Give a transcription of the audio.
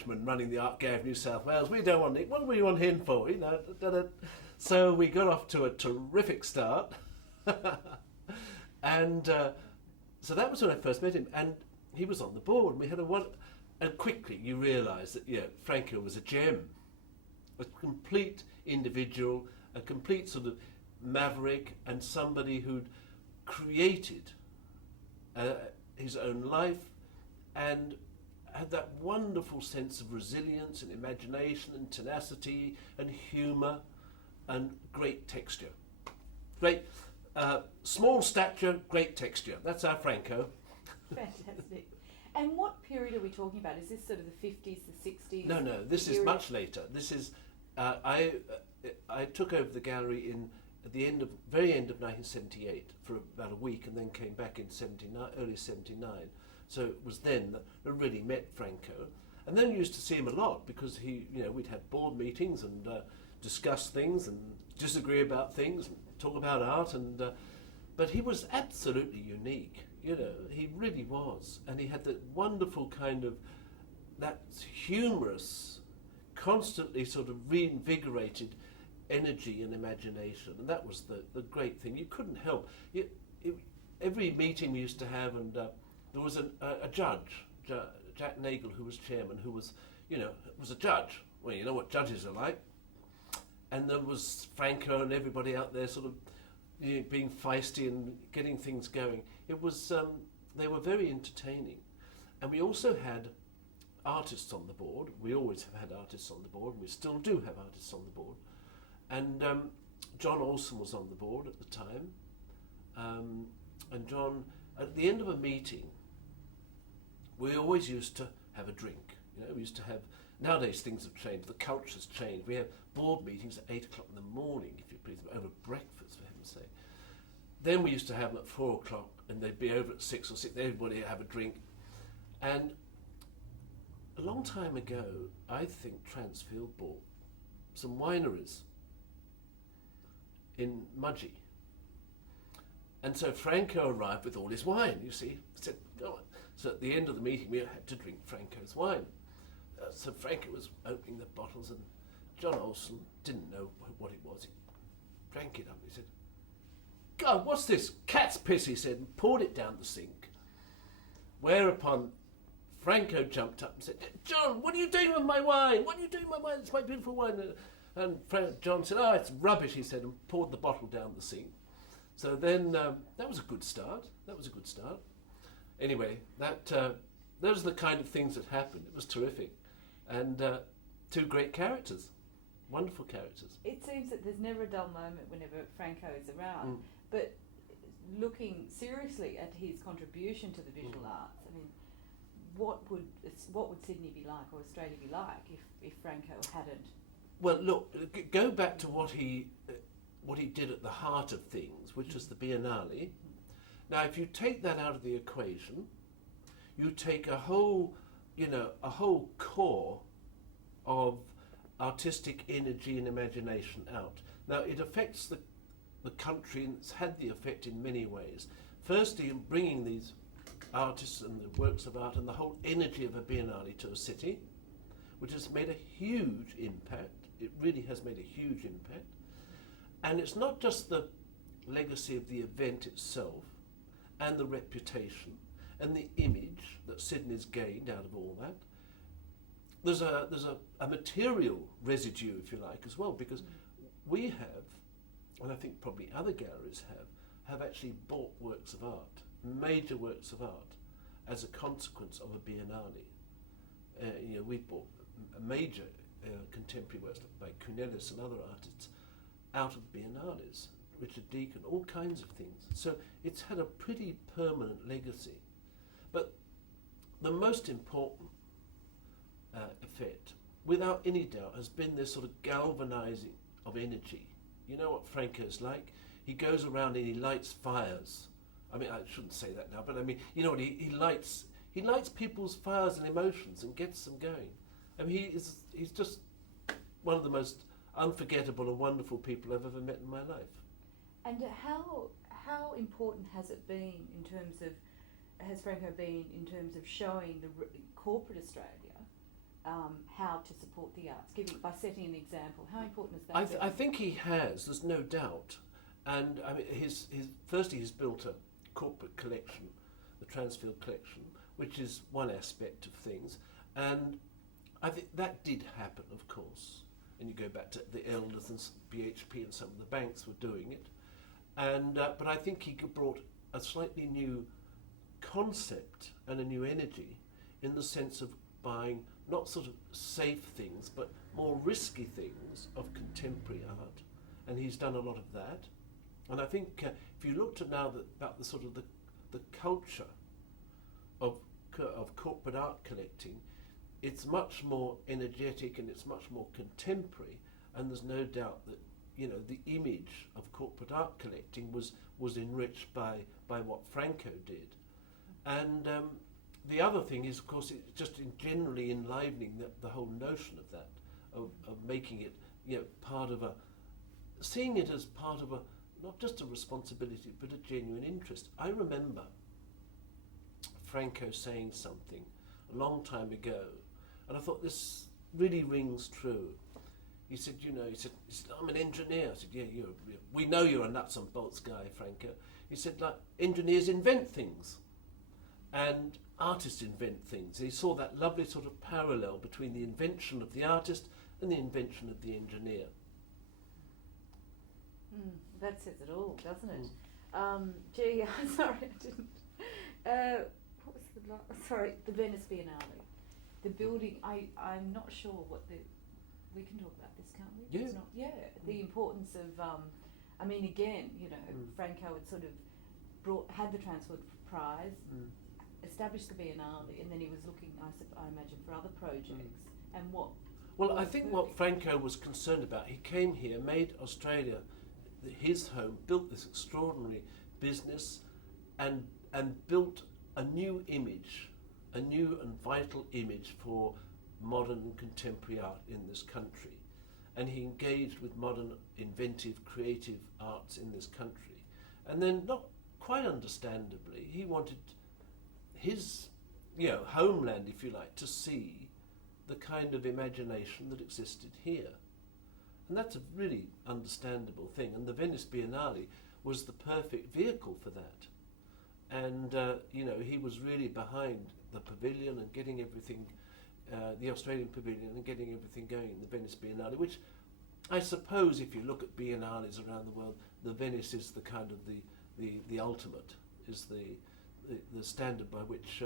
Irishman running the Art Gallery of New South Wales. We don't want it. What do we want him for? You know. So we got off to a terrific start, and so that was when I first met him, and he was on the board. And we had and quickly you realise that Franco was a gem, a complete individual, a complete sort of maverick, and somebody who'd created his own life and had that wonderful sense of resilience and imagination and tenacity and humour and great texture. Great, small stature, great texture. That's our Franco. Fantastic. And what period are we talking about? Is this sort of the 50s, the 60s? No, this is much later. This is, I took over the gallery at the very end of 1978 for about a week, and then came back in early 79. So it was then that I really met Franco, and then used to see him a lot because we'd have board meetings and discuss things and disagree about things and talk about art, but he was absolutely unique. He really was, and he had that wonderful kind of that humorous, constantly sort of reinvigorated energy and imagination, and that was the great thing. You couldn't help. Every meeting we used to have, and there was a judge, Jack Nagel, who was chairman, who was a judge. Well, you know what judges are like. And there was Franco and everybody out there sort of being feisty and getting things going. It was they were very entertaining, and we also had artists on the board. We always have had artists on the board, and we still do have artists on the board. And John Olsen was on the board at the time, and John, at the end of a meeting, we always used to have a drink. We used to have. Nowadays things have changed. The culture's changed. We have board meetings at 8 o'clock in the morning, if you please, over breakfast, for heaven's sake. Then we used to have them at 4 o'clock, and they'd be over at 6 or 6. Everybody would have a drink. And a long time ago, I think Transfield bought some wineries in Mudgee. And so Franco arrived with all his wine, you see. He said, go on. So at the end of the meeting, we had to drink Franco's wine. So Franco was opening the bottles, and John Olsen didn't know what it was. He drank it up. He said, God, what's this? Cat's piss, he said, and poured it down the sink. Whereupon Franco jumped up and said, John, what are you doing with my wine? What are you doing with my wine? It's my beautiful wine. And John said, oh, it's rubbish, he said, and poured the bottle down the sink. So then that was a good start. Anyway, those are the kind of things that happened. It was terrific. And two great characters, wonderful characters. It seems that there's never a dull moment whenever Franco is around. But looking seriously at his contribution to the visual arts, I mean, what would Sydney be like, or Australia be like, if Franco hadn't? Well, look, go back to what he did at the heart of things, which was the Biennale. Now, if you take that out of the equation, you take a whole core of artistic energy and imagination out. Now, it affects the country, and it's had the effect in many ways. Firstly, in bringing these artists and the works of art and the whole energy of a Biennale to a city, which has made a huge impact. It really has made a huge impact. And it's not just the legacy of the event itself and the reputation and the image that Sydney's gained out of all that. There's a material residue, if you like, as well, because we have, and I think probably other galleries have actually bought works of art, major works of art, as a consequence of a Biennale. We bought major contemporary works by Cunelis and other artists out of Biennales, Richard Deacon, all kinds of things. So it's had a pretty permanent legacy. But the most important effect, without any doubt, has been this sort of galvanizing of energy. You know what Franco's like? He goes around and he lights fires. I mean, I shouldn't say that now, but I mean, you know what? He lights people's fires and emotions and gets them going. I mean, he's just one of the most unforgettable and wonderful people I've ever met in my life. And how important has it been has Franco been in terms of showing the corporate Australia how to support the arts, by setting an example? How important is that? I think he has. There's no doubt. And I mean, firstly, he's built a corporate collection, the Transfield collection, which is one aspect of things. And I think that did happen, of course. And you go back to the elders and BHP and some of the banks were doing it. And but I think he brought a slightly new concept and a new energy in the sense of buying not sort of safe things, but more risky things of contemporary art. And he's done a lot of that. And I think if you looked at now about the sort of the culture of corporate art collecting, it's much more energetic and it's much more contemporary. And there's no doubt that the image of corporate art collecting was enriched by what Franco did. And the other thing is, of course, it's just generally enlivening the whole notion of that, of making it part of seeing it as part of not just a responsibility, but a genuine interest. I remember Franco saying something a long time ago, and I thought this really rings true. He said, he said, I'm an engineer. I said, yeah, we know you're a nuts and bolts guy, Franco. He said, like, engineers invent things, and artists invent things. He saw that lovely sort of parallel between the invention of the artist and the invention of the engineer. That says it all, doesn't it? Gee, sorry, I didn't. What was the Venice Biennale. The building, I'm not sure what we can talk about this, can't we? Yeah. It's not, the importance of, again, Franco had sort of had the Transfield Prize, established the Biennale, and then he was looking, I imagine, for other projects. And what? Well, I think what Franco was concerned about, he came here, made Australia his home, built this extraordinary business, and built a new image, a new and vital image for modern and contemporary art in this country. And he engaged with modern, inventive, creative arts in this country. And then, not quite understandably, he wanted his homeland, if you like, to see the kind of imagination that existed here. And that's a really understandable thing. And the Venice Biennale was the perfect vehicle for that. And, he was really behind the pavilion and getting everything, the Australian pavilion, and getting everything going in the Venice Biennale, which I suppose if you look at biennales around the world, the Venice is the kind of the ultimate, is the standard by which